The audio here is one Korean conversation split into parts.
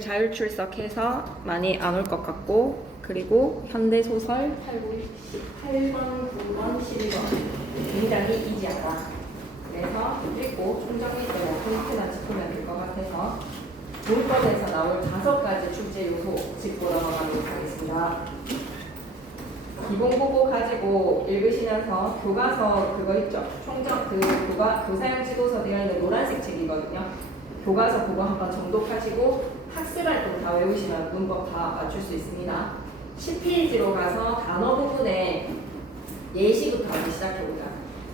자율출석해서 많이 안 올 것 같고, 그리고 현대소설 8번, 9번, 12번 굉장히 이지하다. 그래서 읽고 총정리 때 포인트나 짚으면 될 것 같아서 문법에서 나올 5가지 출제 요소 짚고 넘어가도록 하겠습니다. 기본국어 가지고 읽으시면서 교과서 그거 있죠? 총정 교사용 지도서 되어 있는 노란색 책이거든요. 교과서 그거 한번 정독하시고 학습활동 다 외우시면 문법 다 맞출 수 있습니다. 10페이지로 가서 단어 부분에 예시부터 한번 시작해보자.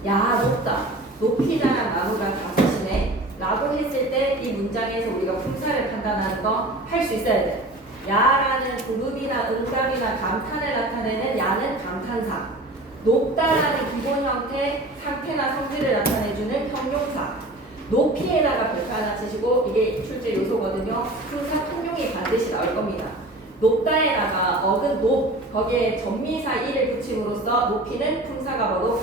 야, 높다. 높이 자란 나무가 5이네 라고 했을 때 이 문장에서 우리가 품사를 판단하는 거 할 수 있어야 돼. 야라는 부름이나 응답이나 감탄을 나타내는 야는 감탄사. 높다라는 기본 형태, 상태나 성질을 나타내주는 형용사. 높이에다가 별표 하나 치시고, 이게 출제 요소거든요. 품사 통용이 반드시 나올 겁니다. 높다에다가 어근 높, 거기에 전미사 이를 붙임으로써 높이는 품사가 뭐로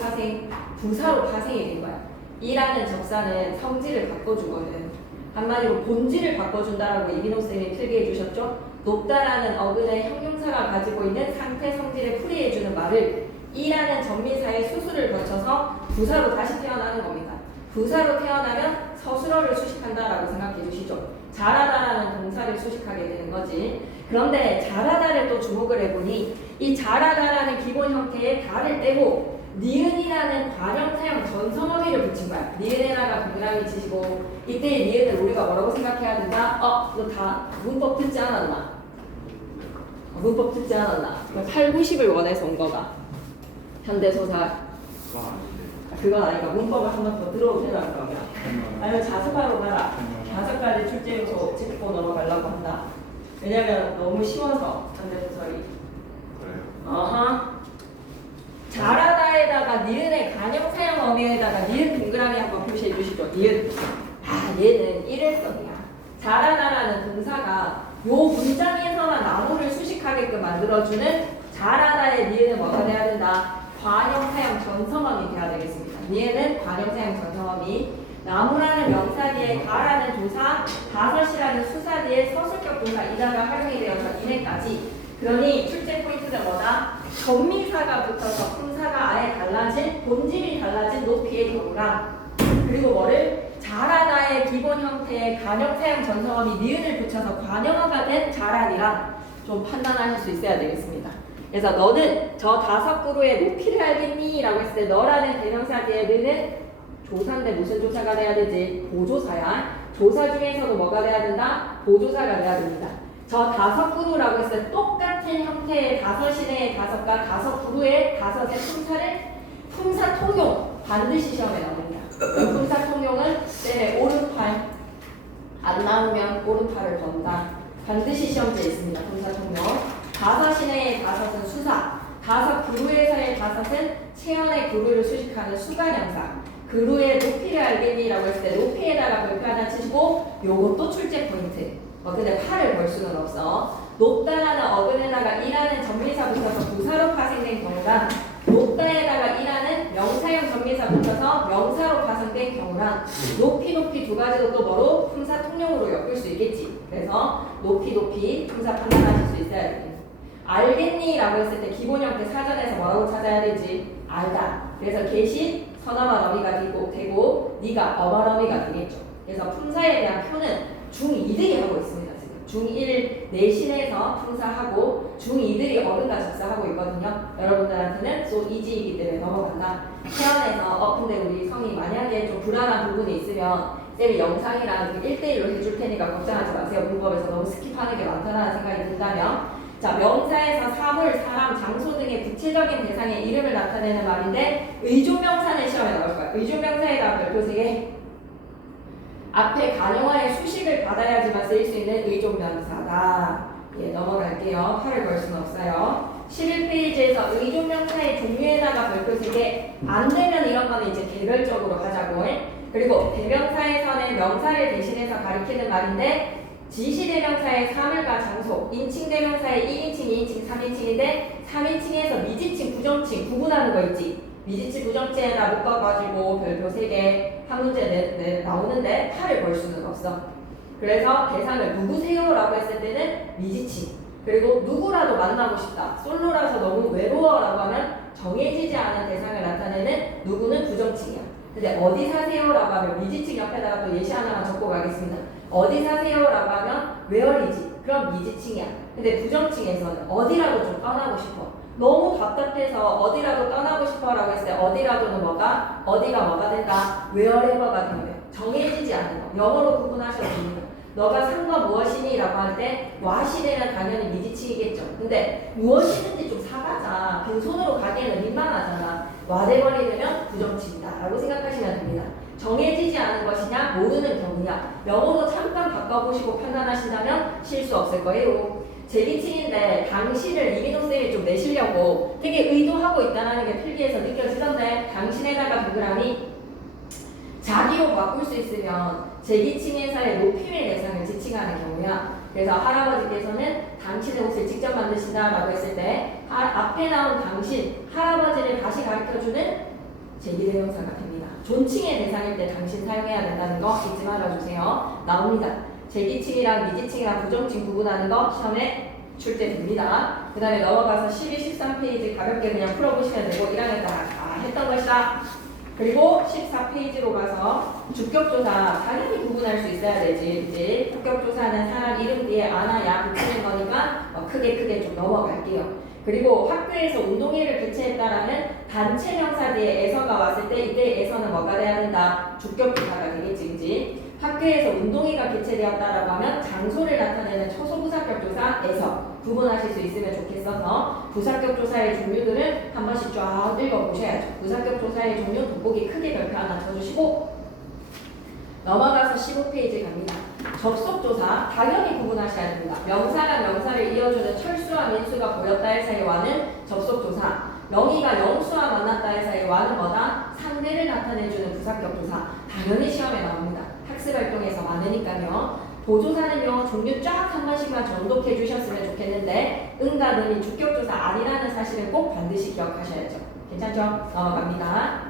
부사로 파생이 된 거야. 이라는 접사는 성질을 바꿔주거든. 한마디로 본질을 바꿔준다라고 이민호 쌤이 필기해 주셨죠. 높다라는 어근의 형용사가 가지고 있는 상태 성질을 풀이해주는 말을 이라는 전미사의 수술을 거쳐서 부사로 다시 태어나는 겁니다. 부사로 태어나면 서술어를 수식한다라고 생각해 주시죠. 잘하다라는 동사를 수식하게 되는 거지. 그런데 잘하다를 또 주목을 해보니 이 잘하다라는 기본 형태의 다를 떼고 니은이라는 관형사형 전성어미를 붙인 거야. 니은에다가 동그라미 치시고, 이때의 니은을 우리가 뭐라고 생각해야 된다? 너 다 문법 듣지 않았나? 문법 듣지 않았나? 8, 90을 원해서 온 거가 현대소사. 그건 아니까 문법을 한 번 더 들어오세요. 그러면 아니면 자습하러 가라. 5가지 출제 요소 짚고 넘어가려고 한다. 왜냐면 너무 쉬워서 현대소설이. 그래요? 어허. 잘하다에다가 니은의 관형사형 어미에다가 니은 동그라미 한번 표시해 주시죠. 니은. 얘는 일회성이야. 잘하다라는 동사가 요 문장에서만 나무를 수식하게끔 만들어주는 잘하다의 니은은 뭐가 돼야 된다? 관형사형 전성어미 돼야 되겠습니다. 니은은 관형사형 전성어미. 나무라는 명사 뒤에 가라는 조사, 5이라는 수사 뒤에 서술격 동사 이다가 활용이 되어서 이내까지. 그러니 출제 포인트는 뭐다? 전미사가 붙어서 품사가 아예 달라진, 본질이 달라진 높이의 경우랑, 그리고 뭐를? 잘하다의 기본 형태의 관형사형 전성어미 니은을 붙여서 관형어가 된 잘하니랑 좀 판단하실 수 있어야 되겠습니다. 그래서 너는 저 5그루의 높이를 알겠니? 라고 했을 때 너라는 대명사 뒤에 너는 조사인데 무슨 조사가 돼야 되지? 보조사야. 조사 중에서도 뭐가 돼야 된다? 보조사가 돼야 됩니다. 저 5그루라고 했을 때 똑같은 형태의 5이네의 5과 5그루의 5의 품사를 품사 통용 반드시 시험에 나옵니다. 품사 통용은 쌤의 오른팔 안 나오면 오른팔을 번다. 반드시 시험지에 있습니다. 품사 통용. 5이네의 5은 수사, 5그루에서의 5은 체연의 그루를 수식하는 수관형사. 그루의 높이를 알겠니? 라고 했을 때 높이에다가 별표 하나 치시고 요것도 출제 포인트. 근데 팔을 볼 수는 없어. 높다라는 어근에다가 이라는 전미사 붙어서 부사로 파생된 경우랑 높다에다가 이라는 명사형 전미사 붙어서 명사로 파생된 경우랑 높이 두 가지도 또 뭐로? 품사 통용으로 엮을 수 있겠지. 그래서 높이 품사 판단하실 수 있어야 돼. 알겠니? 라고 했을 때 기본 형태 사전에서 뭐라고 찾아야 되지? 알다. 그래서 계신 선어만 어미가 되고 네가 어말 어미가 되겠죠. 그래서 품사에 대한 표는 중2들이 하고 있습니다. 지금 중1 내신에서 품사하고 중2들이 어른과 접사하고 있거든요. 여러분들한테는 또 이지이기 때문에 넘어간다. 태연에서 근데 우리 성이 만약에 좀 불안한 부분이 있으면 쌤이 영상이랑 1대1로 해줄 테니까 걱정하지 마세요. 문법에서 너무 스킵하는 게 많다는 생각이 든다면, 자, 명사에서 사물, 사람, 장소 등의 구체적인 대상의 이름을 나타내는 말인데 의조명사는 시험에 나올 거야. 의조명사에다가 별표 3개. 앞에 관용어의 수식을 받아야지만 쓰일 수 있는 의조명사다. 넘어갈게요. 팔을 걸 수는 없어요. 11페이지에서 의조명사의 종류에다가 별표 3개. 안 되면 이런 거는 이제 개별적으로 하자고. 그리고 대명사에서는 명사를 대신해서 가리키는 말인데 지시대명사의 사물과 장소, 인칭대명사의 1인칭, 2인칭, 3인칭인데 3인칭에서 미지칭, 부정칭 구분하는 거 있지. 미지칭, 부정칭에다 묶어가지고 별표 3개 한 문제 나오는데 팔을 걸 수는 없어. 그래서 대상을 누구세요라고 했을 때는 미지칭. 그리고 누구라도 만나고 싶다. 솔로라서 너무 외로워라고 하면 정해지지 않은 대상을 나타내는 누구는 부정칭이야. 근데 어디 사세요라고 하면 미지칭 옆에다가 또 예시 하나만 적고 가겠습니다. 어디 사세요라고 하면 where is? 그럼 미지칭이야. 근데 부정칭에서는 어디라도 좀 떠나고 싶어. 너무 답답해서 어디라도 떠나고 싶어라고 했을 때 어디라도는 뭐가? 어디가 뭐가 된다? wherever가 되면 돼. 정해지지 않은 거. 영어로 구분하셔도 됩니다. 너가 산 거 무엇이니? 라고 할 때 what이 되면 당연히 미지칭이겠죠. 근데 무엇이든지 좀 사가자. 빈손으로 가기에는 민망하잖아. whatever이 되면 부정칭이다 라고 생각하시면 됩니다. 정해지지 않은 것이냐 모르는 경우냐 영어로 잠깐 바꿔보시고 판단하신다면 실수 없을 거예요. 제기칭인데 당신을 이민호쌤이 좀 내시려고 되게 의도하고 있다는 게 필기에서 느껴지던데 당신에다가 동그라미 자기로 바꿀 수 있으면 제기칭에서의 높임의 대상을 지칭하는 경우야. 그래서 할아버지께서는 당신의 옷을 직접 만드신다라고 했을 때 앞에 나온 당신, 할아버지를 다시 가르쳐주는 제기대명사가 됩니다. 존칭의 대상일 때 당신 사용해야 된다는 거 잊지 말아주세요. 나옵니다. 제기칭이랑 미지칭이랑 부정칭 구분하는 거 시험에 출제됩니다. 그 다음에 넘어가서 12, 13페이지 가볍게 그냥 풀어보시면 되고 1학년 때 했던 것이다. 그리고 14페이지로 가서 주격조사 당연히 구분할 수 있어야 되지. 그치? 주격조사는 사람 이름 뒤에 아나 야 붙이는 거니까 크게 좀 넘어갈게요. 그리고 학교에서 운동회를 개최했다라는 단체 명사 뒤에 에서가 왔을 때 이때 에서는 뭐가 돼야 된다? 주격조사가 되겠지. 그치? 학교에서 운동회가 개최되었다라고 하면 장소를 나타내는 초소부사격 조사에서 구분하실 수 있으면 좋겠어서 부사격 조사의 종류들을 한 번씩 쫙 읽어보셔야죠. 부사격 조사의 종류 돋보기 크게 별표 하나 쳐주시고 넘어가서 15페이지 갑니다. 접속조사 당연히 구분하셔야 됩니다. 명사가 명사를 이어주는 철수와 민수가 보였다의 사이에 와는 접속조사 영희가 영수와 만났다의 사이에 와는 뭐다? 상대를 나타내주는 부사격조사 당연히 시험에 나옵니다. 학습활동에서 많으니까요. 보조사는요 종류 쫙 한 번씩만 정독해 주셨으면 좋겠는데 응답 음이 주격조사 아니라는 사실을 꼭 반드시 기억하셔야죠. 괜찮죠? 넘어갑니다.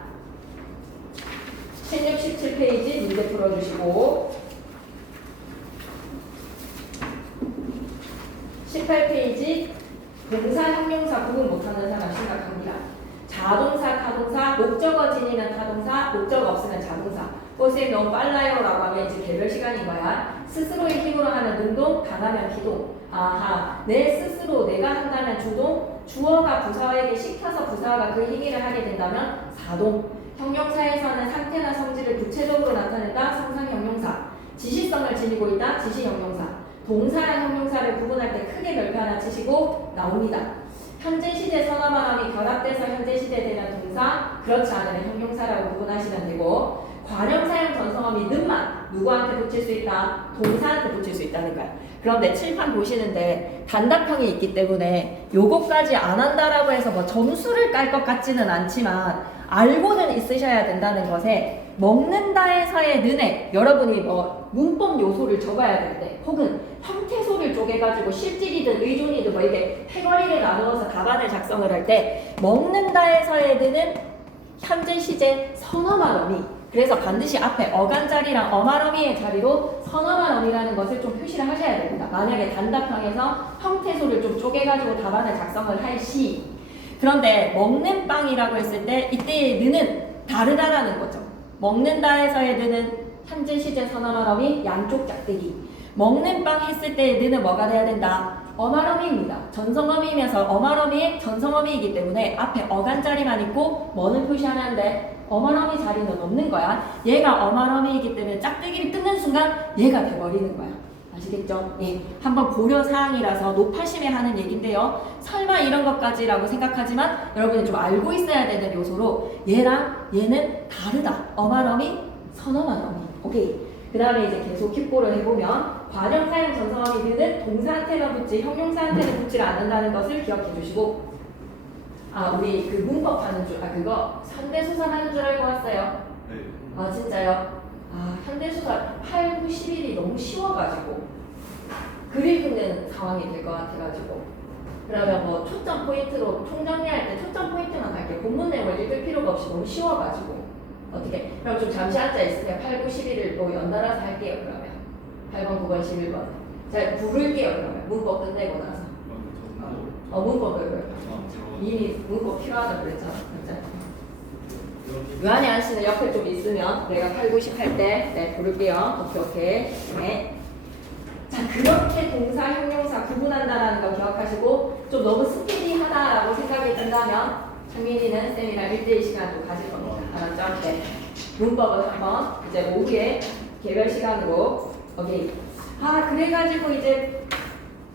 16, 17페이지 문제 풀어주시고 18페이지 동사, 형용사 구분 못하는 사람 심각합니다. 자동사, 타동사, 목적어 지니면 타동사, 목적어 없으면 자동사. 쌤 너무 빨라요 라고 하면 이제 개별 시간인 거야. 스스로의 힘으로 하는 능동, 당하면 비동. 아하, 내 스스로 내가 한다면 주동, 주어가 부사어에게 시켜서 부사어가 그 행위를 하게 된다면 사동. 형용사에서는 상태나 성질을 구체적으로 나타낸다, 상상 형용사. 지시성을 지니고 있다, 지시 형용사. 동사랑 형용사를 구분할 때 크게 별표 하나 치시고 나옵니다. 현재 시제 선어만함이 결합돼서 현재 시제 되는 동사, 그렇지 않으면 형용사라고 구분하시면 되고 관형사형 전성어미 는만 누구한테 붙일 수 있다? 동사한테 붙일 수 있다는 거야. 그런데 칠판 보시는데 단답형이 있기 때문에 요거까지 안 한다라고 해서 뭐 점수를 깔 것 같지는 않지만 알고는 있으셔야 된다는 것에 먹는다에서의 는에 여러분이 뭐 문법 요소를 적어야 될 때 혹은 형태소를 쪼개가지고 실질이든 의존이든 뭐 이렇게 패거리를 나누어서 답안을 작성을 할 때 먹는다에서의 는은 현재 시제 선어만 어미 그래서 반드시 앞에 어간자리랑 어말어미의 자리로 선어만 어미라는 것을 좀 표시를 하셔야 됩니다. 만약에 단답형에서 형태소를 좀 쪼개가지고 답안을 작성을 할 시 그런데 먹는 빵이라고 했을 때 이때의 는은 다르다라는 거죠. 먹는다에서의 는은 현재 시제 선어만 어미 양쪽 짝대기 먹는 빵 했을 때의 는은 뭐가 돼야 된다? 어말어미입니다. 전성어미이면서 어말어미의 전성어미이기 때문에 앞에 어간자리만 있고 뭐는 표시하는데 어말어미 자리는 없는 거야. 얘가 어말어미이기 때문에 짝대기를 뜯는 순간 얘가 돼버리는 거야. 아시겠죠? 예, 한번 고려사항이라서 노파심에 하는 얘기인데요. 설마 이런 것까지라고 생각하지만 여러분이 좀 알고 있어야 되는 요소로 얘랑 얘는 다르다. 어말어미, 선어말어미. 오케이. 그 다음에 이제 계속 킵고를 해보면 관형사형 전성어미는 동사한테만 붙지 형용사한테는 붙지를 않는다는 것을 기억해 주시고 우리 그 문법 하는 줄, 그거 현대수사 하는 줄 알고 왔어요? 네. 진짜요? 현대수사 8, 9, 11이 너무 쉬워가지고 글 읽는 상황이 될 것 같아가지고 그러면 뭐 초점 포인트로 총정리할 때 초점 포인트만 갈게요. 본문 내용을 읽을 필요가 없이 너무 쉬워가지고 어떻게? 그럼 좀 잠시 앉아 있으세요. 8, 9, 11을 또 연달아서 할게요. 그러면 8번, 9번, 11번. 자, 부를게요, 그러면. 문법 끝내고 나서. 문법 외워요. 이미 문법 필요하다 그랬잖아. 요한이 아씨는 옆에 좀 있으면 내가 8, 9, 10 할 때 네, 부를게요. 오케이. 네. 자, 그렇게 동사, 형용사 구분한다라는 거 기억하시고 좀 너무 스피디하다라고 생각이 든다면 창민이는 쌤이랑 1대1 시간도 가질 겁니다. 알았죠? 네. 문법은 한번 이제 오후에 개별 시간으로 오케이. 그래가지고 이제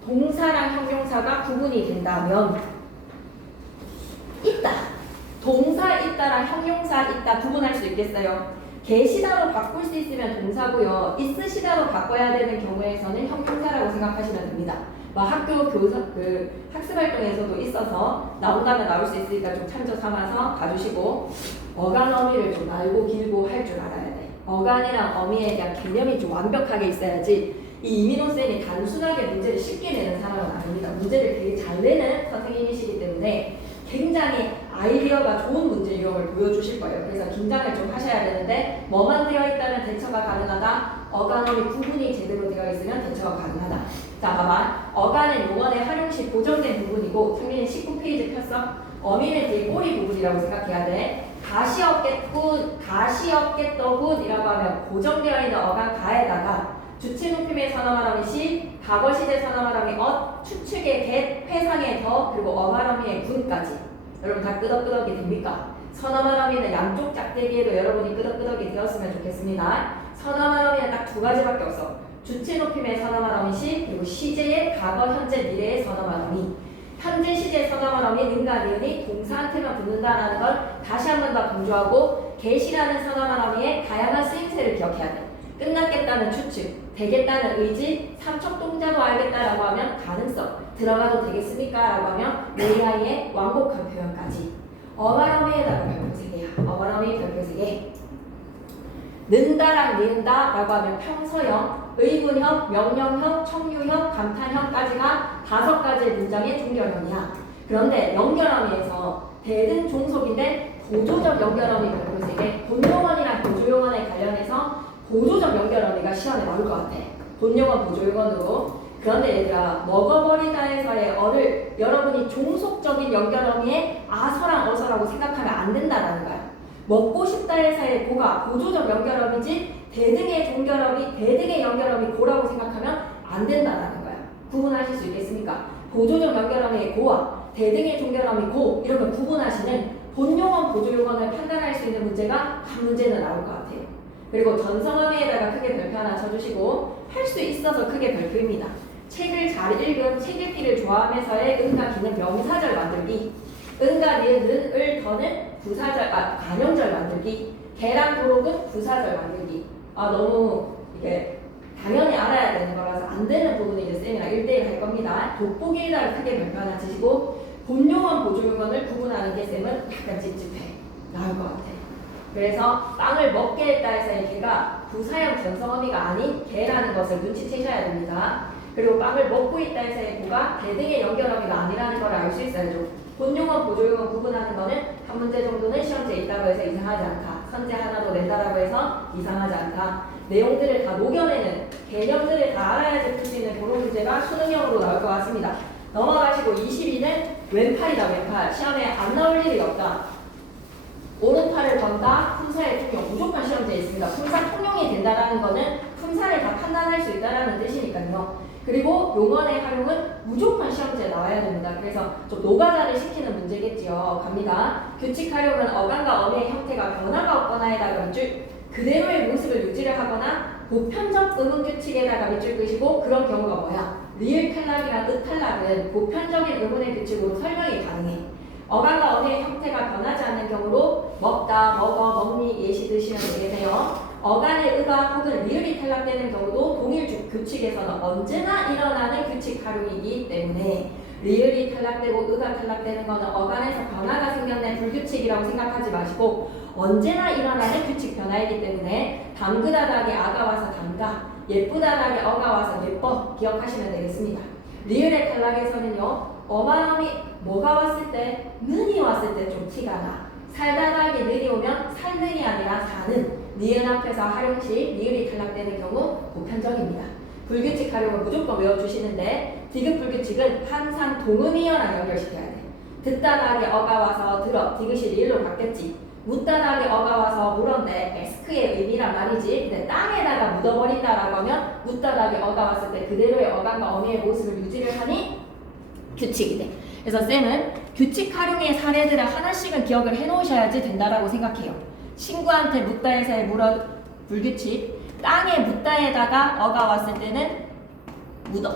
동사랑 형용사가 구분이 된다면 있다. 동사 있다랑 형용사 있다 구분할 수 있겠어요? 계시다로 바꿀 수 있으면 동사고요. 있으시다로 바꿔야 되는 경우에서는 형용사라고 생각하시면 됩니다. 학교 교사 학습 활동에서도 있어서 나온다면 나올 수 있으니까 좀 참조 삼아서 봐주시고 어간 어미를 좀 날고 길고 할 줄 알아야 돼. 어간이랑 어미에 대한 개념이 좀 완벽하게 있어야지 이 이민호 쌤이 단순하게 문제를 쉽게 내는 사람은 아닙니다. 문제를 되게 잘 내는 선생님이시기 때문에 굉장히 아이디어가 좋은 문제 유형을 보여주실 거예요. 그래서 긴장을 좀 하셔야 되는데 뭐만 되어 있다면 대처가 가능하다. 어간어미 구분이 제대로 되어 있으면 대처가 가능하다. 자, 봐봐. 어간은 용언의 활용 시 고정된 부분이고 창민이 19페이지 폈어. 어미는 뒤에 꼬리 부분이라고 생각해야 돼. 가시 없겠군, 가시 없겠더군이라고 하면 고정되어 있는 어간 가에다가 주체 높임의 선어말어미 시, 과거 시제 선어말어미 추측의 개, 회상의 더, 그리고 어말어미의 군까지. 여러분 다 끄덕끄덕이 됩니까? 선어말어미는 양쪽 짝대기에도 여러분이 끄덕끄덕이 되었으면 좋겠습니다. 선어말어미는 딱 두 가지밖에 없어. 주체 높임의 선어말어미 시, 그리고 시제의 과거, 현재, 미래의 선어말어미. 현재 시제 선어말어미 능가, 니은이 동사한테만 붙는다라는 걸 다시 한 번 더 강조하고 계시라는 선어말어미의 다양한 쓰임새를 기억해야 돼. 끝났겠다는 추측, 되겠다는 의지, 삼척동자도 알겠다라고 하면 가능성, 들어가도 되겠습니까? 라고 하면 AI의 완곡한 표현까지. 어말어미에다가 별표 3개야. 어말어미 별표 3개. 는다랑 니은다 라고 하면 평서형, 의문형, 명령형, 청유형, 감탄형까지가 5가지의 문장의 종결형이야. 그런데 연결어미에서 대등 종속인데 보조적 연결어미 별표 3개, 본용어이랑 보조용어에 관련해서 보조적 연결어미가 시험에 나올 것 같아. 본용어 보조용어로. 그런데 얘들아, 먹어버리다에서의 어를 여러분이 종속적인 연결어미에 아서랑 어서라고 생각하면 안 된다라는 거야. 먹고 싶다에서의 고가 보조적 연결어미지 대등의 종결어미, 대등의 연결어미 고라고 생각하면 안 된다라는 거야. 구분하실 수 있겠습니까? 보조적 연결어미의 고와 대등의 종결어미 고 이러면 구분하시는 본용어 보조용어를 판단할 수 있는 문제가 한 문제는 나올 것 같아요. 그리고 전성어미에다가 크게 별표 하나 쳐주시고 할 수 있어서 크게 별표입니다. 책을 잘 읽음, 책 읽기를 좋아하면서의 은과 기는 명사절 만들기, 은과 니은, 을, 더는 부사절, 관형절 만들기, 개랑 도록은 부사절 만들기. 너무 이게 당연히 알아야 되는 거라서 안 되는 부분은 이제 쌤이랑 1대1 할 겁니다. 돋보기에다가 크게 별표 하나 치시고 본용어 보조용어를 구분하는 게 쌤은 약간 찝찝해. 나올 것 같아. 그래서 빵을 먹게 했다 해서의 개가 부사형 전성어미가 아닌 개라는 것을 눈치채셔야 됩니다. 그리고 빵을 먹고 있다 해서의 고가 대등의 연결어미가 아니라는 걸 알 수 있어야죠. 본용어, 보조용어 구분하는 거는 한 문제 정도는 시험지에 있다고 해서 이상하지 않다. 선제 하나도 낸다라고 해서 이상하지 않다. 내용들을 다 녹여내는, 개념들을 다 알아야지 풀 수 있는 그런 문제가 수능형으로 나올 것 같습니다. 넘어가시고 22는 왼팔이다, 왼팔. 시험에 안 나올 일이 없다. 오른팔을 건다, 품사의 통용, 무조건 시험지에 있습니다. 품사 통용이 된다라는 거는 품사를 다 판단할 수 있다라는 뜻이니까요. 그리고 용언의 활용은 무조건 시험지에 나와야 됩니다. 그래서 좀 노가다를 시키는 문제겠지요. 갑니다. 규칙 활용은 어간과 어미의 형태가 변화가 없거나에다가 밑줄 그대로의 모습을 유지를 하거나 보편적 의문 규칙에다가 밑줄 끄시고 그런 경우가 뭐야? 리을 탈락이랑 의 탈락은 보편적인 의문의 규칙으로 설명이 가능해. 어간과 어미의 형태가 변하지 않는 경우로 먹다, 먹어, 먹니 예시 드시면 되겠네요. 어간의 의가 혹은 리을이 탈락되는 경우도 동일 규칙에서는 언제나 일어나는 규칙 활용이기 때문에 리을이 탈락되고 의가 탈락되는 것은 어간에서 변화가 생겼는 불규칙이라고 생각하지 마시고 언제나 일어나는 규칙 변화이기 때문에 담그다닥에 아가 와서 담가, 예쁘다닥에 어가 와서 예뻐 기억하시면 되겠습니다. 리을의 탈락에서는요. 어마어미 뭐가 왔을 때, 는이 왔을 때 좀 티가 나. 살다닥에 는이 오면 살는이 아니라 사는. 니은 앞에서 활용시 리을이 탈락되는 경우 보편적입니다. 불규칙 활용은 무조건 외워주시는데 디귿 불규칙은 항상 동음이어랑 연결시켜야 돼. 듣다닥에 어가 와서 들어 디귿이 리을로 바뀌었지. 묻다닥에 어가 와서 물었는데 에스크의 의미란 말이지. 근데 땅에다가 묻어버린다라고 하면 묻다닥에 어가 왔을 때 그대로의 어감과 어미의 모습을 유지를 하니 규칙이 돼. 그래서 쌤은 규칙 활용의 사례들을 하나씩은 기억을 해놓으셔야지 된다라고 생각해요. 친구한테 묻다에서의 물어 불규칙. 땅에 묻다에다가 어가 왔을 때는 묻어.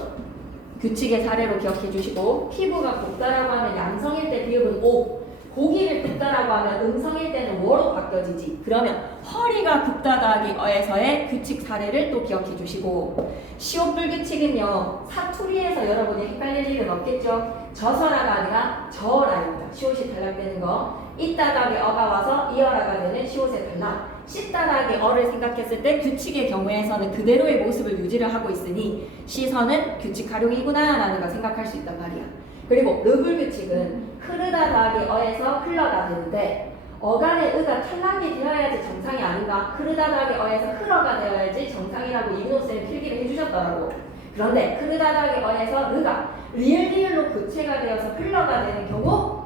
규칙의 사례로 기억해 주시고, 피부가 곱다라고 하면 양성일 때 비읍은 오, 고기를 굽다라고 하면 음성일 때는 워로 바뀌어지지. 그러면 허리가 굽다 더하기 어에서의 규칙 사례를 또 기억해 주시고, 시옷 불규칙은요 사투리에서 여러분이 헷갈릴 일은 없겠죠. 저서라가 아니라 저라입니다. 시옷이 탈락되는 거. 이따닥에 어가 와서 이어라가 되는 시옷의 탈락. 씻다닥에 어를 생각했을 때 규칙의 경우에서는 그대로의 모습을 유지를 하고 있으니 시선은 규칙 활용이구나 라는 걸 생각할 수 있단 말이야. 그리고 르불규칙은 흐르다 더하기 어에서 흘러가 되는데 어간의 의가 탈락이 되어야지 정상이 아닌가. 흐르다 더하기 어에서 흘러가 되어야지 정상이라고 이문호쌤이 필기를 해주셨더라고. 그런데 흐르다 더하기 어에서 르가 리을로 교체가 되어서 흘러가 되는 경우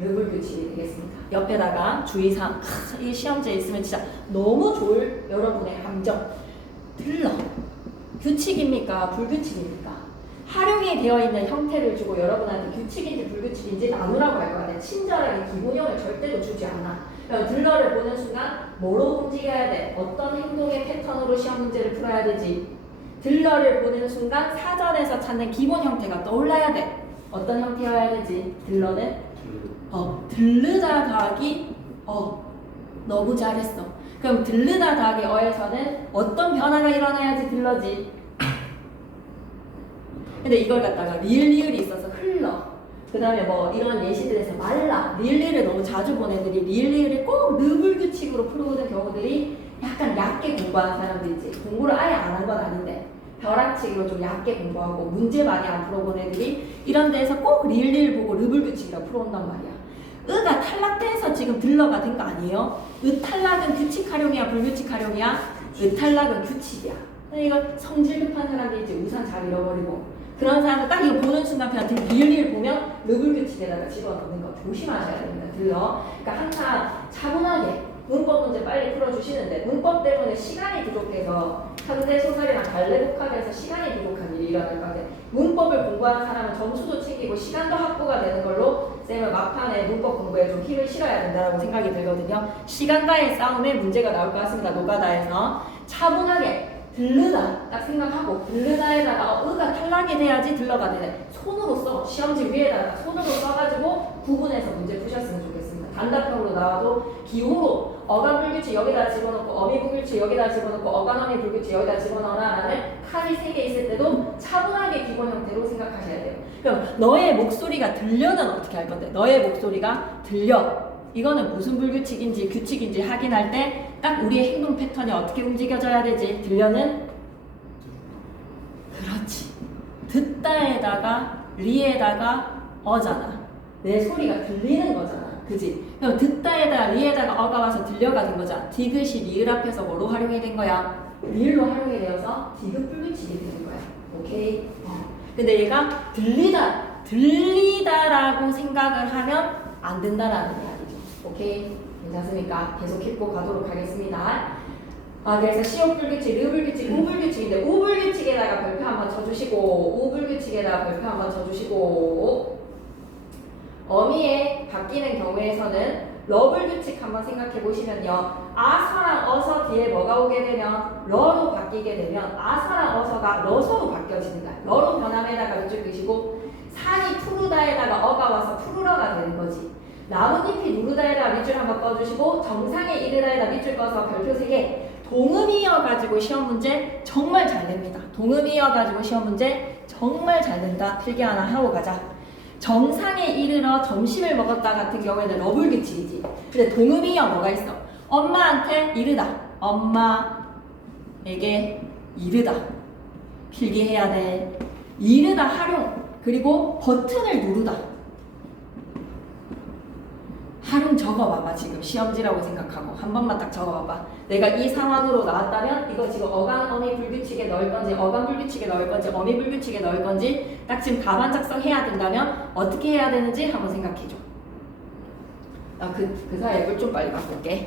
르불규칙이 되겠습니다. 옆에다가 주의사항, 이 시험지에 있으면 진짜 너무 좋을 여러분의 감정. 들러. 규칙입니까? 불규칙입니까? 활용이 되어 있는 형태를 주고 여러분한테 규칙인지 불규칙인지 나누라고 할 거야. 친절하게 기본형을 절대로 주지 않아. 그럼 들러를 보는 순간 뭐로 움직여야 돼? 어떤 행동의 패턴으로 시험 문제를 풀어야 되지? 들러를 보는 순간 사전에서 찾는 기본 형태가 떠올라야 돼. 어떤 형태여야 되지? 들러는 들르다 더하기 너무 잘했어. 그럼 들르다 더하기 어에서는 어떤 변화가 일어나야지 들러지? 근데 이걸 갖다가 리을이 있어서 흘러. 그 다음에 뭐 이런 예시들에서 말라. 리을을 너무 자주 본 애들이 리을을 꼭 르불규칙으로 풀어오는 경우들이 약간 얕게 공부하는 사람들이지. 공부를 아예 안 한 건 아닌데 벼락치기로 좀 얕게 공부하고 문제 많이 안 풀어본 애들이 이런 데에서 꼭 리을 보고 르불규칙이라 풀어온단 말이야. 의가 탈락돼서 지금 들러가 된 거 아니에요? 의 탈락은 규칙 활용이야 불규칙 활용이야? 의 탈락은 규칙이야. 이거 성질 급한 사람들이 이제 우산 잘 잃어버리고 그런 사람들 딱 이거 보는 순간 그냥 리을 보면 르불규칙에다가 집어넣는 거 조심하셔야 됩니다. 들러. 그러니까 항상 차분하게 문법 문제 빨리 풀어주시는데 문법 때문에 시간이 부족해서 현대소설이랑 갈래복합에서 시간이 부족한 일이 일어날 건데 문법을 공부하는 사람은 점수도 챙기고 시간도 확보가 되는 걸로 쌤은 막판에 문법 공부에 좀 힘을 실어야 된다고 생각이 들거든요. 시간과의 싸움에 문제가 나올 것 같습니다. 노가다에서 차분하게 들르다 딱 생각하고 들르다에다가 의가 탈락이 돼야지 들러가 되네. 손으로 써. 시험지 위에다가 손으로 써가지고 구분해서 문제 푸셨으면 좋겠습니다. 단답형으로 나와도 기호로 어간 불규칙 여기다 집어넣고 어미 불규칙 여기다 집어넣고 어간 어미 불규칙 여기다 집어넣어라 라는 칸이 3개 있을 때도 차분하게 기본 형태로 생각하셔야 돼요. 그럼 너의 목소리가 들려는 어떻게 할 건데? 너의 목소리가 들려. 이거는 무슨 불규칙인지 규칙인지 확인할 때 딱 우리의 행동 패턴이 어떻게 움직여져야 되지? 들려는? 그렇지. 듣다에다가 리에다가 어잖아. 내 소리가 들리는 거잖아. 그지? 그럼 듣다에다가 리에다가 어가 와서 들려가 된 거잖아. 디귿이 리을 앞에서 뭐로 활용이 된 거야? 리을로 활용이 되어서 디귿 불규칙이 되는 거야. 오케이? 근데 얘가 들리다라고 생각을 하면 안 된다라는 이야기죠. 오케이? 괜찮습니까? 계속 읽고 가도록 하겠습니다. 그래서 시옷 불규칙, 르불규칙, 우불규칙인데 우불규칙에다가 별표 한번 쳐주시고 우불규칙에다가 별표 한번 쳐주시고 어미에 바뀌는 경우에서는 러불규칙 한번 생각해 보시면요. 아서랑 어서 뒤에 뭐가 오게 되면 러로 바뀌게 되면 아서랑 어서가 러서로 바뀌어집니다. 러로 변함에다가 밑줄 그시고 산이 푸르다에다가 어가 와서 푸르러가 되는 거지. 나뭇잎이 누르다에다가 밑줄 한번 꺼주시고 정상에 이르다에다 밑줄 꺼서 별표 3개. 동음이어가지고 시험 문제 정말 잘 냅니다. 동음이어가지고 시험 문제 정말 잘 된다. 필기 하나 하고 가자. 정상에 이르러 점심을 먹었다 같은 경우에는 러불규칙이지. 근데 동음이어 뭐가 있어? 엄마한테 이르다. 엄마에게 이르다. 필기해야 돼. 이르다 활용. 그리고 버튼을 누르다. 활용 적어봐봐. 지금 시험지라고 생각하고 한 번만 딱 적어봐봐. 내가 이 상황으로 나왔다면 이거 지금 어간 어미 불규칙에 넣을 건지 어간 불규칙에 넣을 건지 어미 불규칙에 넣을 건지 딱 지금 답안 작성해야 된다면 어떻게 해야 되는지 한번 생각해줘. 그 사이에 물 좀 빨리 갖고 올게.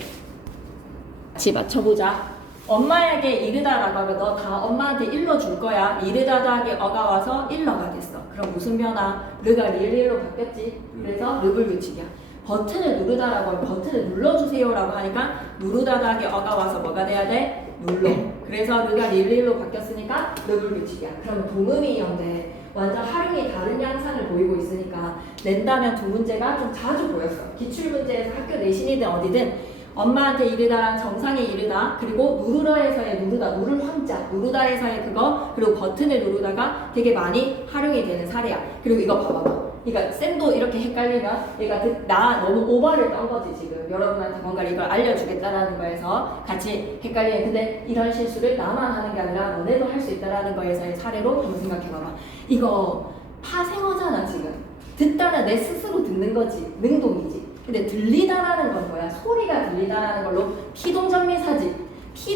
같이 맞춰보자. 엄마에게 이르다라고 하면 너 다 엄마한테 일러줄 거야. 이르다 더하기 어가 와서 일러가 됐어. 그럼 무슨 변화? 르가 릴로 바뀌었지. 그래서 르불규칙이야. 버튼을 누르다라고 하면 버튼을 눌러주세요라고 하니까 누르다 더하기 어가 와서 뭐가 돼야 돼? 눌러. 그래서 르가 릴로 바뀌었으니까 르불규칙이야. 그럼 동음이형제 완전 활용이 다른 양상을 보이고 있으니까 낸다면 두 문제가 좀 자주 보였어. 기출문제에서 학교 내신이든 어디든 엄마한테 이르다랑 정상에 이르다 그리고 누르다에서의 누르다 누를 황자 누르다에서의 그거 그리고 버튼을 누르다가 되게 많이 활용이 되는 사례야. 그리고 이거 봐봐봐. 그러니까 쌤도 이렇게 헷갈리면 얘가 나 너무 오버를 떤 거지 지금 여러분한테 뭔가 이걸 알려주겠다라는 거에서 같이 헷갈리는. 근데 이런 실수를 나만 하는 게 아니라 너네도 할 수 있다라는 거에서의 사례로 한번 생각해봐봐. 이거 파생어잖아 지금. 듣다는 내 스스로 듣는 거지 능동이지. 근데 들리다라는 건 뭐야? 소리가 들리다라는 걸로 피동전미사지.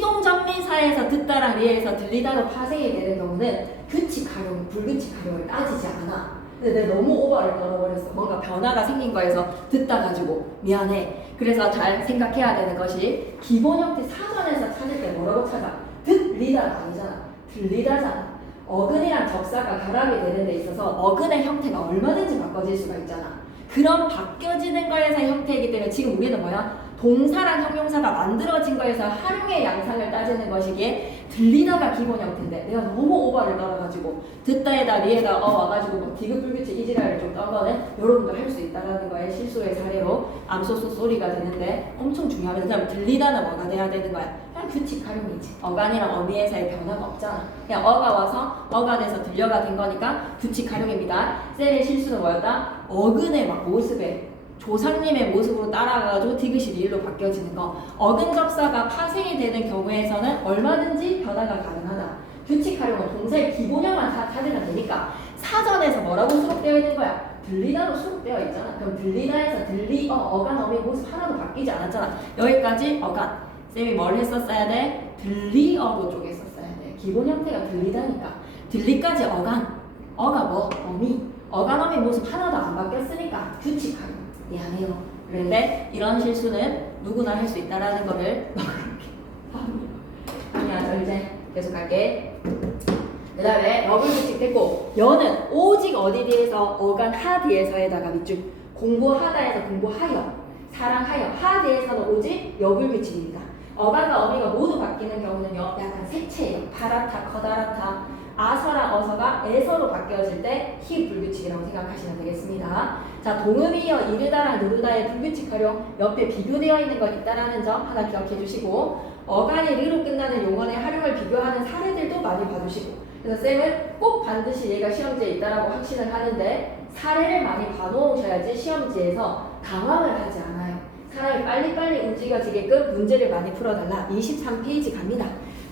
피동전미사에서 듣다랑 리에서 들리다로 파생이 되는 경우는 규칙 활용, 불규칙 활용을 따지지 않아. 근데 내가 너무 오버를 떨어버렸어. 뭔가 변화가 생긴 거에서 듣다 가지고 미안해. 그래서 잘 생각해야 되는 것이 기본 형태 사전에서 찾을 때 뭐라고 찾아? 듣리다가 아니잖아. 들리다잖아. 어근이랑 접사가 결합이 되는 데 있어서 어근의 형태가 얼마든지 바꿔질 수가 있잖아. 그런 바뀌어지는 거에서의 형태이기 때문에 지금 우리는 뭐야? 동사랑 형용사가 만들어진 거에서 활용의 양상을 따지는 것이기에 들리다가 기본 형태인데 내가 너무 오버를 떨어가지고 듣다에다 리에다 와가지고 뭐 디귿불규칙 이지랄을 좀 떤 거는 여러분도 할 수 있다는 거에 실수의 사례로 암소소 소리가 되는데 엄청 중요합니다. 그다음에 들리다는 뭐가 돼야 되는 거야? 그냥 규칙 활용이지. 어간이랑 어미에서의 변화가 없잖아. 그냥 어가 와서 어가 돼서 들려가 된 거니까 규칙 활용입니다. 셀의 실수는 뭐였다? 어근의 막 모습에 조상님의 모습으로 따라가가지고 디귿이 리을로 바뀌어지는 거. 어근 접사가 파생이 되는 경우에서는 얼마든지 변화가 가능하다. 규칙 활용은 동사의 기본형만 찾으면 되니까 사전에서 뭐라고 수록되어 있는 거야? 들리다로 수록되어 있잖아. 그럼 들리다에서 어간 어미 모습 하나도 바뀌지 않았잖아. 여기까지 어간. 쌤이 뭘 했었어야 돼? 들리어로 쪼갰었어야 돼. 기본 형태가 들리다니까. 들리까지 어간. 어가 뭐? 어미. 어간 어미 모습 하나도 안 바뀌었으니까 규칙 활용. 미안해요. 그런데 이런 실수는 누구나 할 수 있다라는 거를 아니야. 저 이제 계속 갈게. 그 다음에 러블규칙 됐고 여는 오직 어디 뒤에서 어간 하 뒤에서에다가 밑줄 공부하다에서 공부하여 사랑하여 하 뒤에서는 오직 여불규칙입니다. 어간과 어미가 모두 바뀌는 경우는요 약간 색채예요. 파랗다 커다랗다 아서랑 어서가 에서로 바뀌어질 때 히 불규칙이라고 생각하시면 되겠습니다. 자, 동음이어 이르다랑 누르다의 불규칙 활용 옆에 비교되어 있는 거 있다라는 점 하나 기억해 주시고 어간이 르로 끝나는 용언의 활용을 비교하는 사례들도 많이 봐주시고 그래서 쌤은 꼭 반드시 얘가 시험지에 있다라고 확신을 하는데 사례를 많이 봐놓으셔야지 시험지에서 당황을 하지 않아요. 사람이 빨리빨리 움직여지게끔 문제를 많이 풀어달라. 23페이지 갑니다.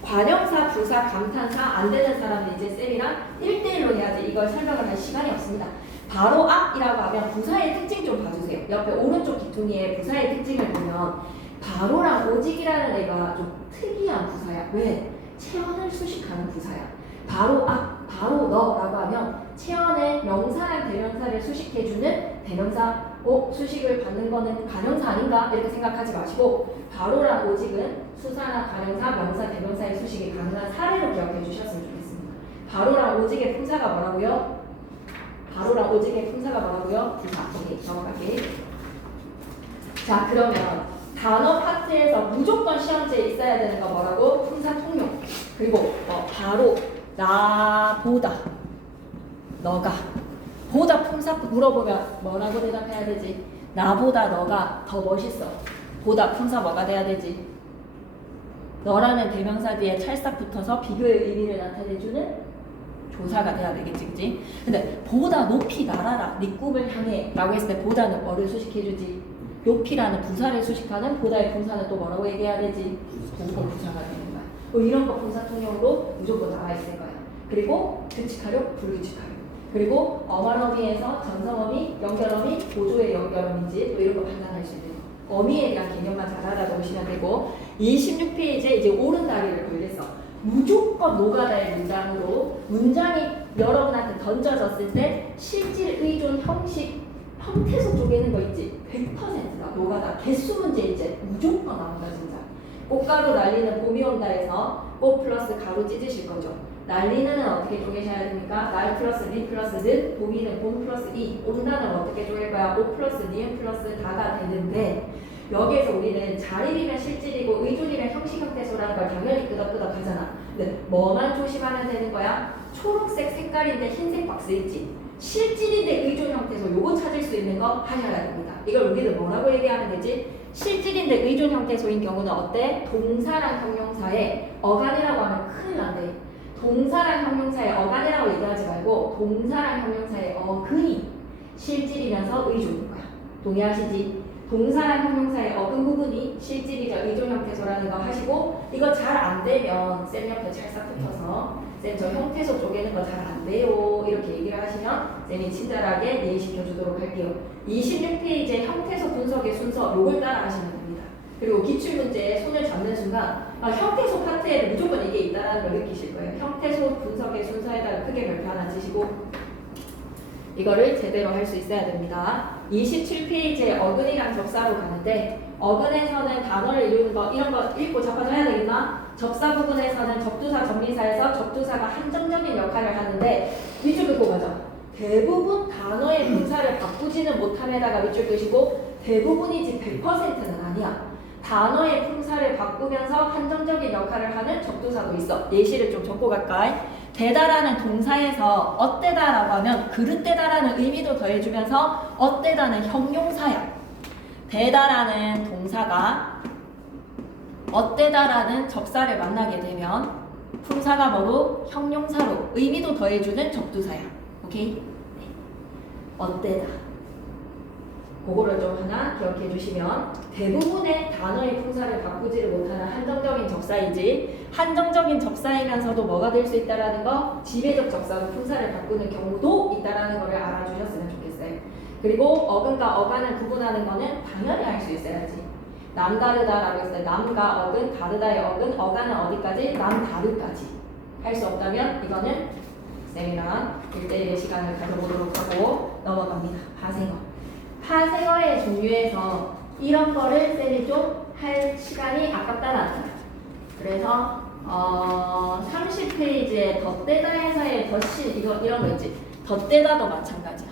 관형사, 부사, 감탄사 안 되는 사람은 이제 쌤이랑 1대1로 해야지 이걸 설명을 할 시간이 없습니다. 바로 앞이라고 하면 부사의 특징 좀 봐주세요. 옆에 오른쪽 귀퉁이에 부사의 특징을 보면 바로랑 오직이라는 애가 좀 특이한 부사야. 왜? 체언을 수식하는 부사야. 바로 앞, 바로 너라고 하면 체언의 명사랑 대명사를 수식해주는 대명사 수식을 받는 거는 관형사 아닌가? 이렇게 생각하지 마시고 바로랑 오직은 수사나 관형사, 명사, 대명사의 수식이 가능한 사례로 기억해 주셨으면 좋겠습니다. 바로랑 오직의 품사가 뭐라고요? 바로랑 오직의 품사가 뭐라고요? 부사. 오케이, 넘어갈게. 자, 그러면 단어 파트에서 무조건 시험지에 있어야 되는 거 뭐라고? 품사 통용. 그리고 바로, 나보다, 너가. 보다 품사 물어보면 뭐라고 대답해야 되지? 나보다 너가 더 멋있어. 보다 품사 뭐가 돼야 되지? 너라는 대명사 뒤에 찰싹 붙어서 비교의 의미를 나타내주는 조사가 돼야 되겠지, 그치? 근데 보다 높이 날아라, 네 꿈을 향해 라고 했을 때 보다는 뭐를 수식해주지? 높이라는 부사를 수식하는 보다의 분사는 또 뭐라고 얘기해야 되지? 보고 부사가 되는 거야. 이런 거 분사 통용으로 무조건 나와 있을 거야. 그리고 규칙 활용, 불규칙 활용. 그리고 어만어미에서 전성어미, 연결어미, 보조의 연결어미인지 또 이런 거 판단할 수 있는 거. 어미에 대한 개념만 잘 알아보시면 되고 26페이지에 이제 오른다리를 걸렸어. 무조건 노가다의 문장으로 문장이 여러분한테 던져졌을 때 실질 의존 형식 형태소 쪼개는 거 있지 100%다 노가다 개수 문제 이제 무조건 나온다 진짜. 꽃가루 날리는 봄이 온다에서 꽃 플러스 가루 찢으실 거죠. 날리는 어떻게 쪼개셔야 됩니까? 날 플러스 리 플러스 는 봄이는 봄 플러스 이 온다는 어떻게 쪼갤 거야? 오 플러스 니은 플러스 다가 되는데 여기에서 우리는 자립이면 실질이고 의존이면 형식 형태소라는 걸 당연히 끄덕끄덕 하잖아. 근데 뭐만 조심하면 되는 거야? 초록색 색깔인데 흰색 박스 있지? 실질인데 의존 형태소 요거 찾을 수 있는 거 하셔야 됩니다. 이걸 우리는 뭐라고 얘기하면 되지? 실질인데 의존 형태소인 경우는 어때? 동사랑 형용사에 어간이라고 하면 큰일 난대. 동사랑 형용사에 어간이라고 얘기하지 말고 동사랑 형용사에 어근이 실질이면서 의존인 거야. 동의하시지? 동사랑 형용사의 어근 부분이 실질이자 의존 형태소라는 거 하시고 이거 잘 안 되면 쌤 옆에 찰싹 붙어서 쌤 저 형태소 쪼개는 거 잘 안 돼요 이렇게 얘기를 하시면 쌤이 친절하게 이해시켜 주도록 할게요. 26페이지에 형태소 분석의 순서 요걸 따라 하시면 됩니다. 그리고 기출문제에 손을 잡는 순간 형태소 파트에는 무조건 이게 있다는 걸 느끼실 거예요. 형태소 분석의 순서에다가 크게 별표 하나 치시고 이거를 제대로 할 수 있어야 됩니다. 27페이지에 어근이랑 접사로 가는데 어근에서는 단어를 이루는 거 이런 거 읽고 접하줘야 되겠나? 접사 부분에서는 접두사 전미사에서 접두사가 한정적인 역할을 하는데 밑줄 긋고 가자. 대부분 단어의 분사를 바꾸지는 못함에다가 밑줄 긋으시고 대부분이지 100%는 아니야. 단어의 품사를 바꾸면서 한정적인 역할을 하는 접두사도 있어. 예시를 좀 적고 갈까? 대다라는 동사에서 어때다라고 하면 그릇되다라는 의미도 더해주면서 어때다는 형용사야. 대다라는 동사가 어때다라는 접사를 만나게 되면 품사가 뭐로? 형용사로 의미도 더해주는 접두사야. 오케이? 네. 어때다. 그거를 좀 하나 기억해 주시면 대부분의 단어의 품사를 바꾸지를 못하는 한정적인 접사이지 한정적인 접사이면서도 뭐가 될 수 있다라는 거 지배적 접사로 품사를 바꾸는 경우도 있다라는 거를 알아주셨으면 좋겠어요. 그리고 어근과 어간을 구분하는 거는 당연히 할 수 있어야지. 남다르다라고 했어요. 남과 어근, 다르다의 어근, 어간은 어디까지? 남다르까지. 할 수 없다면 이거는 쌤이랑 1대1의 시간을 가져보도록 하고 넘어갑니다. 파생어. 파생어의 종류에서 이런 거를 쌤이 좀 할 시간이 아깝다는 그래서 30페이지에 덧대다에서의 덧실 이런 거 있지. 덧대다도 마찬가지야.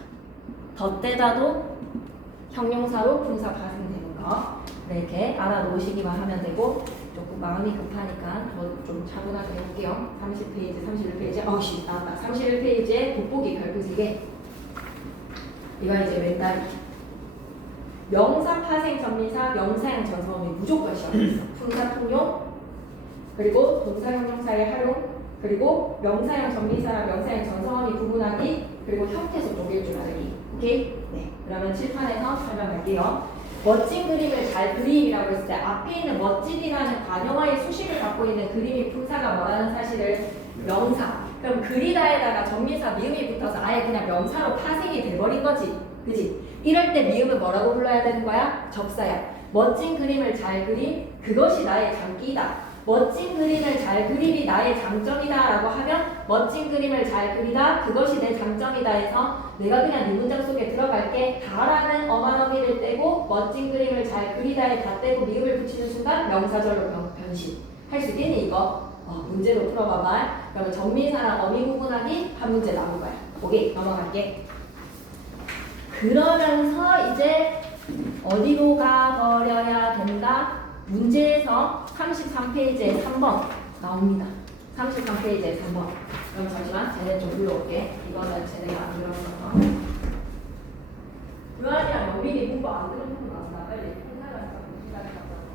덧대다도 형용사로 분사 파생되는 거 이렇게 알아놓으시기만 하면 되고 조금 마음이 급하니까 더 좀 차분하게 해볼게요. 30페이지, 31페이지 나왔다. 31페이지에 돋보기 별표 3개 이거 이제 왼다리 명사 파생 전미사 명사형 전성어미 무조건 시험에 있어. 품사 통용 그리고 동사 형용사의 활용 그리고 명사형 전미사랑 명사형 전성어미 구분하기 그리고 형태소 쪼갤 줄 알기. 오케이? 네. 그러면 칠판에서 설명할게요. 멋진 그림을 잘 그림이라고 했을 때 앞에 있는 멋진이라는 관용어의 수식을 갖고 있는 그림이 품사가 뭐라는 사실을 명사. 그럼 그리다에다가 전미사 미음이 붙어서 아예 그냥 명사로 파생이 돼버린 거지. 그지? 이럴 때 미음은 뭐라고 불러야 되는 거야? 접사야. 멋진 그림을 잘 그림, 그것이 나의 장기이다. 멋진 그림을 잘 그림이 나의 장점이다 라고 하면 멋진 그림을 잘 그리다, 그것이 내 장점이다 해서 내가 그냥 이 문장 속에 들어갈게 다라는 어만어미를 떼고 멋진 그림을 잘 그리다에 다 떼고 미음을 붙이는 순간 명사절로 변신. 할 수 있겠니 이거? 문제로 풀어봐봐. 그러면 전미사랑 어미 구분하기 한 문제 나온 거야. 오케이, 넘어갈게. 그러면서 이제 어디로 가버려야 된다? 문제에서 33페이지에 3번 나옵니다. 33페이지에 3번. 그럼 잠시만 쟤네 좀 불러올게. 이거는 쟤네가 안 들었어. 유한이랑 영민이 공부 안 들은 분 나온다. 빨리.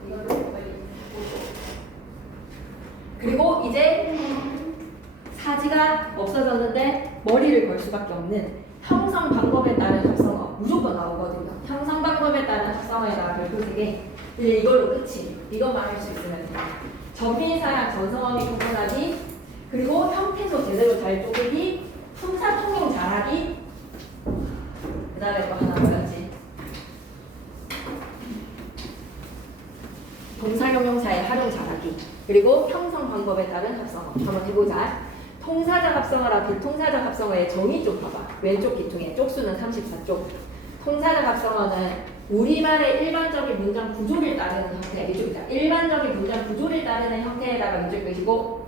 이걸로 빨리 보고. 그리고 이제 사지가 없어졌는데 머리를 걸 수밖에 없는 형성 방법에 따른 합성어 무조건 나오거든요. 형성 방법에 따른 합성어에다가 별표 3개. 이제 이걸로 끝이. 이것만 할 수 있으면 돼요. 전미사랑 전성어미 구분하기 그리고 형태소 제대로 잘 쪼개기 품사 통용 잘하기. 그 다음에 또 하나 뭐였지? 동사형용사의 활용 잘하기. 그리고 형성 방법에 따른 합성어. 한번 해보자. 통사적 합성어랑 비통사적 합성어의 정의 좀 봐봐. 왼쪽 기퉁에 쪽수는 34쪽. 통사적 합성어는 우리말의 일반적인 문장 구조를 따르는 형태의 위주입니다. 일반적인 문장 구조를 따르는 형태에다가 위주일 것이고,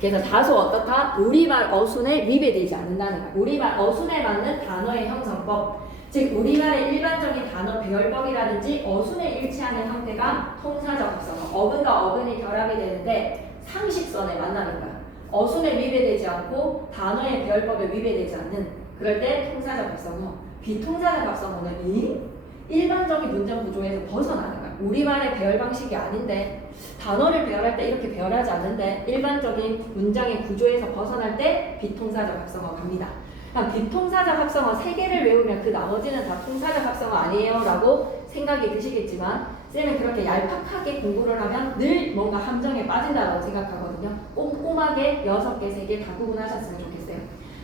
그래서 다소 어떻다? 우리말 어순에 위배되지 않는다는 거야. 우리말 어순에 맞는 단어의 형성법, 즉 우리말의 일반적인 단어 배열법이라든지 어순에 일치하는 형태가 통사적 합성어. 어근과 어근이 결합이 되는데 상식선에 만나는 거야. 어순에 위배되지 않고 단어의 배열법에 위배되지 않는, 그럴 때 통사적 합성어. 비통사적 합성어는 일반적인 문장 구조에서 벗어나는 거야. 우리말의 배열 방식이 아닌데, 단어를 배열할 때 이렇게 배열하지 않는데 일반적인 문장의 구조에서 벗어날 때 비통사적 합성어 갑니다. 그럼 비통사적 합성어 3개를 외우면 그 나머지는 다 통사적 합성어 아니에요? 라고 생각이 드시겠지만, 쌤은 그렇게 얄팍하게 공부를 하면 늘 뭔가 함정에 빠진다고 생각하거든요. 꼼꼼하게 6개, 3개 다 구분하셨으면 좋겠어요.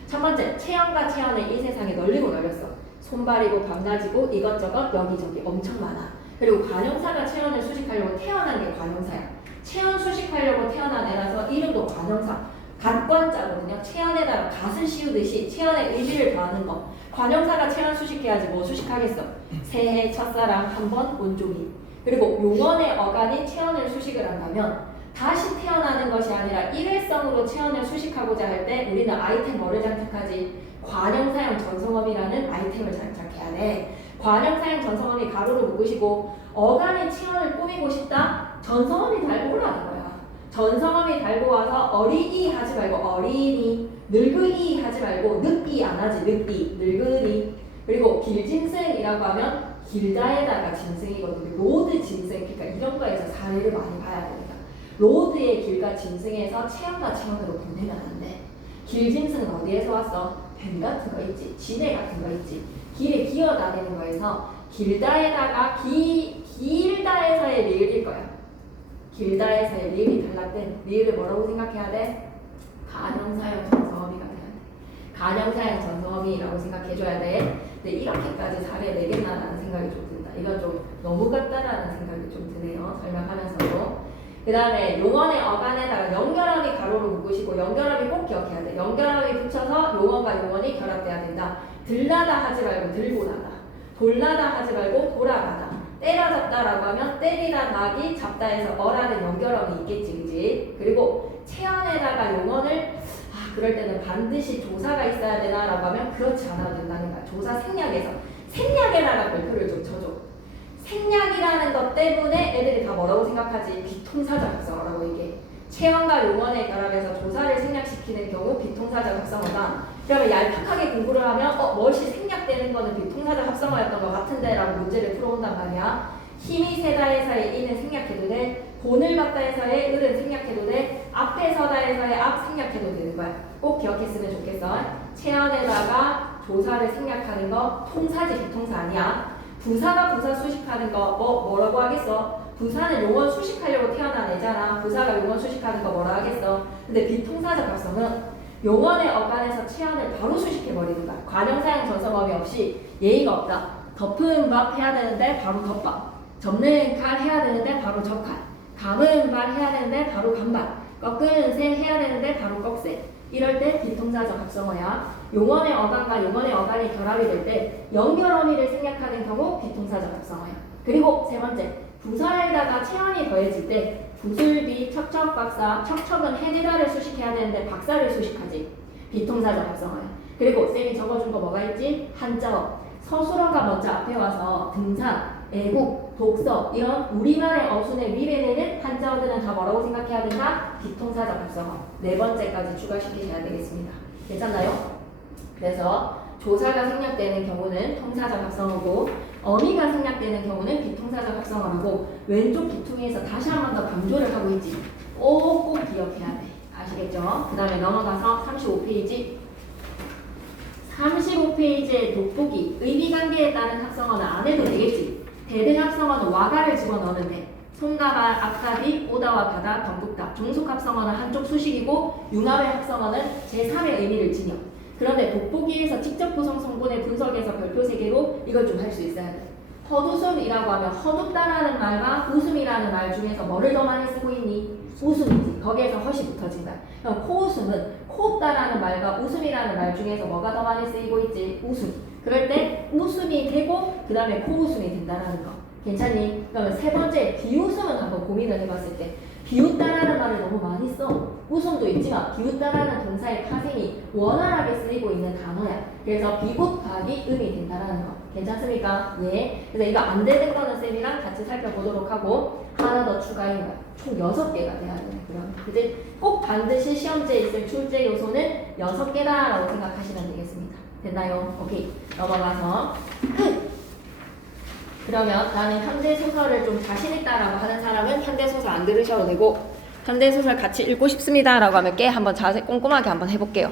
첫 번째, 체형과 체현은 이 세상에 널리고 널렸어. 손발이고 밤낮이고 이것저것 여기저기 엄청 많아. 그리고 관형사가 체현을 수식하려고 태어난 게 관형사야. 체현 수식하려고 태어난 애라서 이름도 관형사. 갓관자거든요. 체현에다가 갓을 씌우듯이 체현의 의미를 더하는 거. 관형사가 체현 수식해야지 뭐 수식하겠어. 새해, 첫사랑, 한번, 온종일. 그리고 용언의 어간이 체현을 수식을 한다면 다시 태어나는 것이 아니라 일회성으로 체현을 수식하고자 할 때 우리는 아이템 뭐를 장착하지? 관형사형 전성어미라는 아이템을 장착해야 돼. 관형사형 전성어미 가로로 묶으시고, 어간이 체현을 꾸미고 싶다? 전성어미 달고 오라는 거야. 전성어미 달고 와서 어리이 하지 말고 어린이, 늙으이 하지 말고 늙이 안 하지. 늙이, 늙으니. 그리고 길짐승이라고 하면 길다에다가 짐승이거든요. 로드 짐승, 그러니까 이런 거에서 사례를 많이 봐야 됩니다. 로드의 길과 짐승에서 체형과 체형으로 분해가 안 돼. 길짐승은 어디에서 왔어? 뱀 같은 거 있지, 지네 같은 거 있지, 길에 기어다니는 거에서 길다에다가 길다에서의 리을일 거야. 길다에서의 리을이 탈락된 리을을 뭐라고 생각해야 돼? 간형사형 전성어미가 돼야 돼. 간형사형 전성어미라고 생각해줘야 돼. 근데 이렇게까지 사례 내겠나라는 생각이 좀 든다. 이건 좀 너무 같다라는 생각이 좀 드네요. 설명하면서도. 그 다음에 용언의 어간에다가 연결함이 가로로 묶으시고, 연결함이 꼭 기억해야 돼. 연결함이 붙여서 용언과 용언이 결합돼야 된다. 들나다 하지 말고 들고 나다. 돌나다 하지 말고 돌아가다. 때려잡다라고 하면 때리다 닭이 잡다에서 어라는 연결함이 있겠지, 그지? 그리고 체언에다가 용언을 그럴 때는 반드시 조사가 있어야 되나라고 하면 그렇지 않아도 된다는 거야. 조사 생략에서 생략에다가 별표를 좀 쳐줘. 생략이라는 것 때문에 애들이 다 뭐라고 생각하지? 비통사적 합성어라고 얘기해. 체언과 용언의 결합에서 조사를 생략시키는 경우 비통사적 합성어다. 그러면 얄팍하게 공부를 하면 멋이 생략되는 거는 비통사적 합성어였던 것 같은데 라고 문제를 풀어온단 말이야. 힘이 세다에서의 이는 생략해도 돼. 본을 받다에서의 을은 생략해도 돼. 앞에 서다에서의 앞 생략해도 되는 거야. 꼭 기억했으면 좋겠어. 체언에다가 조사를 생략하는 거 통사지 비통사 아니야. 부사가 부사 수식하는 거 뭐라고 하겠어? 부사는 용언 수식하려고 태어난 애잖아. 부사가 용언 수식하는 거 뭐라 하겠어? 근데 비통사적 합성은 용언의 어간에서 체언을 바로 수식해버리는 거야. 관형사형 전성어미 없이 예의가 없다. 덮은 밥 해야 되는데 바로 덮밥. 접는 칼 해야 되는데 바로 접칼. 감은 발 해야 되는데 바로 감발. 꺾은 새 해야 되는데 바로 꺾새. 이럴 때 비통사적 합성어야. 용언의 어간과 용언의 어간이 결합이 될 때 연결어미를 생략하는 경우 비통사적 합성어야. 그리고 세 번째, 부사에다가 체언이 더해질 때 부술비, 척척박사, 척척은 해리다를 수식해야 되는데 박사를 수식하지. 비통사적 합성어야. 그리고 쌤이 적어준 거 뭐가 있지? 한자어. 서술어가 먼저 앞에 와서 등산, 애국, 독서 이런 우리말의 어순에 위배되는 한자어들은 다 뭐라고 생각해야 된다? 비통사적 합성어. 네 번째까지 추가시키셔야 되겠습니다. 괜찮나요? 그래서 조사가 생략되는 경우는 통사적 합성어고, 어미가 생략되는 경우는 비통사적 합성어라고 왼쪽 기퉁에서 다시 한 번 더 강조를 하고 있지. 꼭 기억해야 돼. 아시겠죠? 그 다음에 넘어가서 35페이지. 35페이지의 돋보기. 의미관계에 따른 합성어는 안 해도 되겠지. 대등 합성어는 와가를 집어넣으면 돼. 손과 발, 앞사비, 오다와 바다, 덤북다. 종속합성어는 한쪽 수식이고 융합의 합성어는 제3의 의미를 지녀. 그런데 돋보기에서 직접 구성 성분의 분석에서 별표 3개로 이걸 좀 할 수 있어야 돼. 헛웃음이라고 하면 헛웃다라는 말과 웃음이라는 말 중에서 뭐를 더 많이 쓰고 있니? 웃음이지. 거기에서 헛이 붙어진다. 그럼 코웃음은 코웃다라는 말과 웃음이라는 말 중에서 뭐가 더 많이 쓰이고 있지? 웃음. 그럴 때 웃음이 되고 그 다음에 코웃음이 된다라는 거. 괜찮니? 그러면 세 번째 비웃음은 한번 고민을 해봤을 때 비웃다라는 말을 너무 많이 써. 웃음도 있지만 비웃다라는 동사의 파생이 원활하게 쓰이고 있는 단어야. 그래서 비웃하기 음이 된다라는 거. 괜찮습니까? 예. 그래서 이거 안 되는 거는 쌤이랑 같이 살펴보도록 하고 하나 더 추가인 거야. 총 6개가 돼야 돼. 그럼 이제 꼭 반드시 시험지에 있을 출제 요소는 6개다라고 생각하시면 되겠습니다. 됐나요? 오케이. 넘어가서 끝! 그러면 나는 현대소설을 좀 자신있다라고 하는 사람은 현대소설 안 들으셔도 되고 현대소설 같이 읽고 싶습니다라고 하면 꽤 한번 자세 꼼꼼하게 한번 해볼게요.